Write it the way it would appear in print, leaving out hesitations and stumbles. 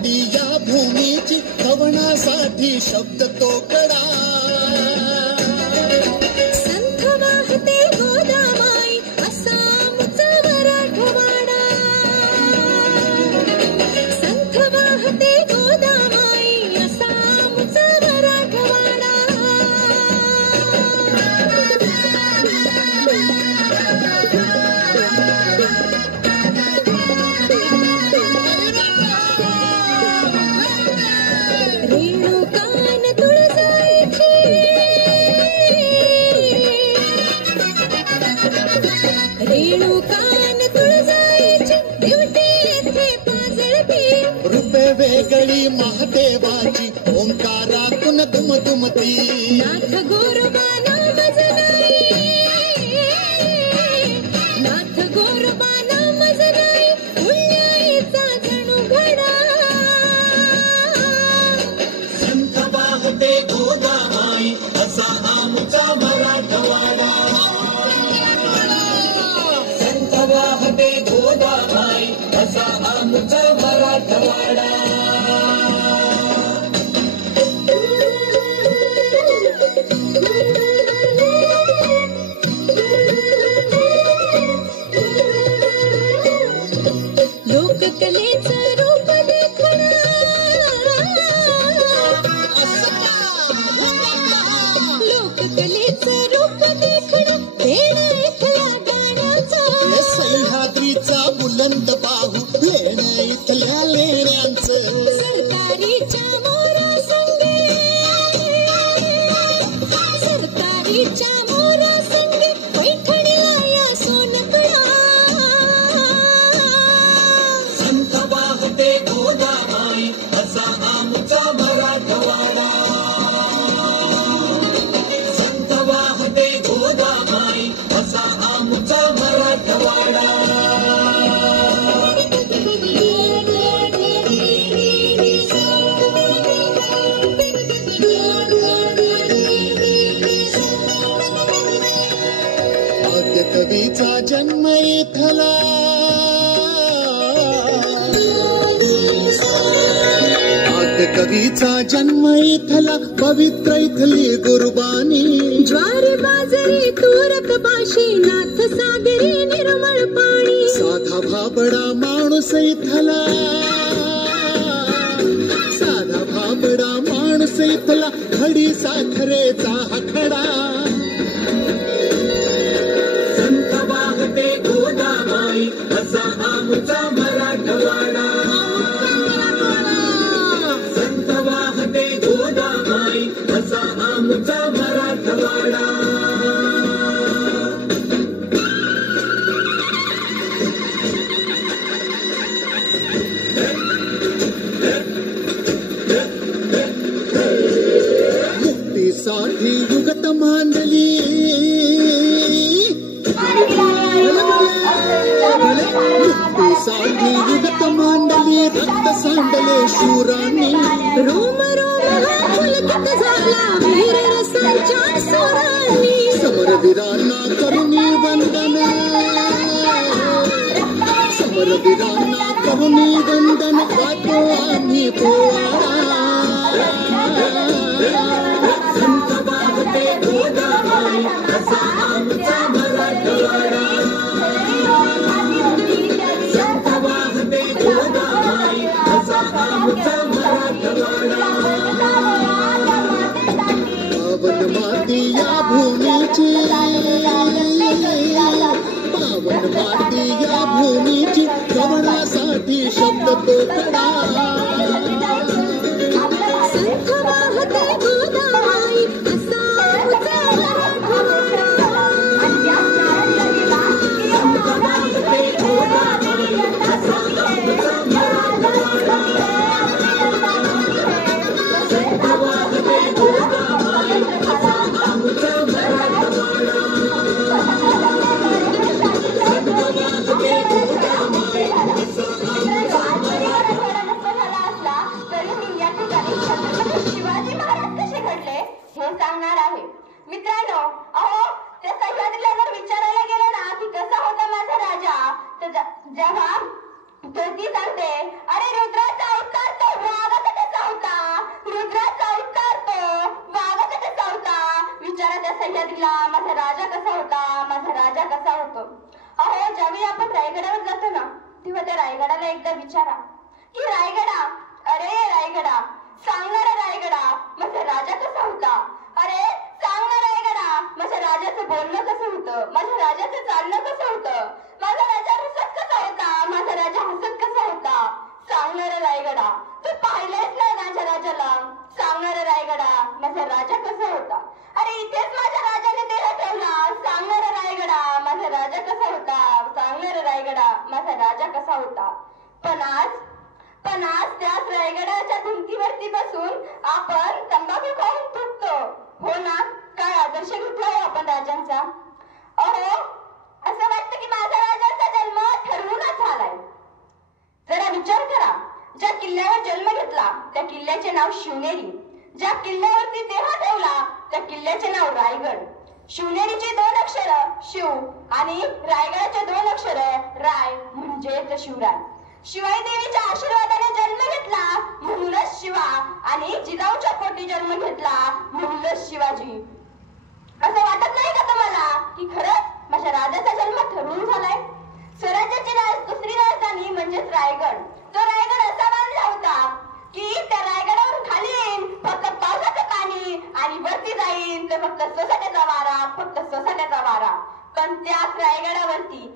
माती या भूमीची कवनासाठी शब्द तोकडा संथ वाहते गोदामाई असा आमचा मराठवाडा संथ वाहते गोदामाई असा आमचा मराठवाडा रेणुकान तुळजाईची रेणुकान तुळजाईची दिवटी येथे पाजळती रूपे वेगळी महादेवाची ओंकारातून दुमदुमती नाथ गोरोबा नाम जनाई नाथ गोरोबा नाम जनाई पुण्याईचा जणू घडा संत वाहते गोदामाई असा आमचा मराठवाडा संत वाहते गोदामाई असा आमचा मराठवाडा लोककलेचं रूप देखणा लोककलेचं रूप देखणा वेणा इथल्या गाण्याचा सह्याद्रीचा बुलंद बाहू लेण इथल्या लेण्यांचं सरकारीच्या मोरा संगे सरकारीच्या मोरा संगे पैठणीला या सोनकडा संत वाहते गोदामाई असा आमचा मराठवाडा संत वाहते गोदामाई असा आमचा मराठवाडा आद्य कवीचा जन्म इथला आद्य कवीचा जन्म इथला पवित्र इथली गुरुबानी ज्वारी बाजरी तूरक बाशी नाथ सागरी निर्मळ पाणी साधा भाबडा माणूस इथला साधा भाबडा माणूस इथला खडी साखरेचा हखडा संत वाहते गोदामाई असा आमचा मराठवाडा संत वाहते गोदामाई असा आमचा मराठवाडा मुक्तीसाठी युगत मांडली मुक्तीसाठी युगत मांडली रक्त सांडले शूरांनी रोम रोम हा पुलकित झाला वीर रसांच्या स्वरांनी समरवीरांना करुणी वंदन समरवीरांना करुणी वंदन गातो आम्ही पोवाडा संत वाहते गोदामाई असा आमचा मराठवाडा संत वाहते गोदामाई असा आमचा मराठवाडा पावन माती या भूमीची पावन माती या भूमीची कवनासाठी शब्द तोकडा संथ वाहते गोदामाई असा आमचा मराठवाडा संत वाहते गोदामाई असा आमचा मराठवाडा संत वाहते गोदामाई असा आमचा मराठवाडा संत वाहते गोदामाई असा आमचा मराठवाडा तरी मी या ठिकाणी छत्रपती शिवाजी महाराज कसे घडले हे सांगणार आहे. मित्रांनो, अहो त्या सह्याद्रीला जर विचारायला गेलं ना की कसा होता माझा राजा, तर जेव्हा तर ती सांगते, अरे रुद्राचा अवतार तो वाघाचा कसा होता, रुद्राचा अवतार तो वाघाचा कसा होता. विचारा त्या सह्याद्रीला, माझा राजा कसा होता, माझा राजा कसा होतो. अहो, ज्यावेळी आपण रायगडावर जातो ना, तेव्हा त्या रायगडाला एकदा विचारा की रायगडा, अरे रायगडा, सांगणारा रायगडा, माझा राजा कसा होता. अरे सांग ना रायगडा, माझ्या राजाचं बोलणं कसं होतं, माझ्या राजाचं चालणं कसं होतं, माझा राजा हसत कसा होता, माझा राजा हसत कसा होता. सांगणारा रायगडा, तू पाहिलंयस ना माझ्या राजाला. सांगणारा रायगडा, माझा राजा कसा होता. अरे इथेच माझ्या राजाने देह ठेवला. सांगणारा रायगडा, माझा राजा कसा होता. सांगणारा रायगडा, माझा राजा कसा होता. पण आज त्याच रायगडाच्या भिंतीवरती बसून आपण तंबाखू खाऊन थुकतो. हो ना, काय आदर्श घेतलाय आपण राजांचा. अहो, असं वाटतं की माझा राजाचा जन्म ठरवूनच झालाय. जरा विचार करा, ज्या किल्ल्यावर जन्म घेतला त्या किल्ल्याचे नाव शिवनेरी, ज्या किल्ल्यावरती देह ठेवला त्या किल्ल्याचे नाव रायगड. शिवनेरीचे 2 अक्षर शिव आणि रायगडाचे 2 अक्षर राय म्हणजेच शिवराय. शिवाई देवीच्या आशीर्वादाने जन्म घेतला म्हणूनच शिवा आणि जिजाऊच्या पोटी जन्म घेतला म्हणूनच शिवाजी. असं वाटत नाही का तुम्हाला की खरंच माझ्या राजाचा जन्म ठरवून झालाय. स्वराज्याची दुसरी राजधानी म्हणजेच रायगड. तो रायगड असा बांधला होता की त्या रायगडावरून खाली येईन फक्त पावसाचं पाणी आणि वरती जाईन तर फक्त सोसाट्याचा वारा, फक्त सोसाट्याचा वारा. पण त्याच रायगडावरती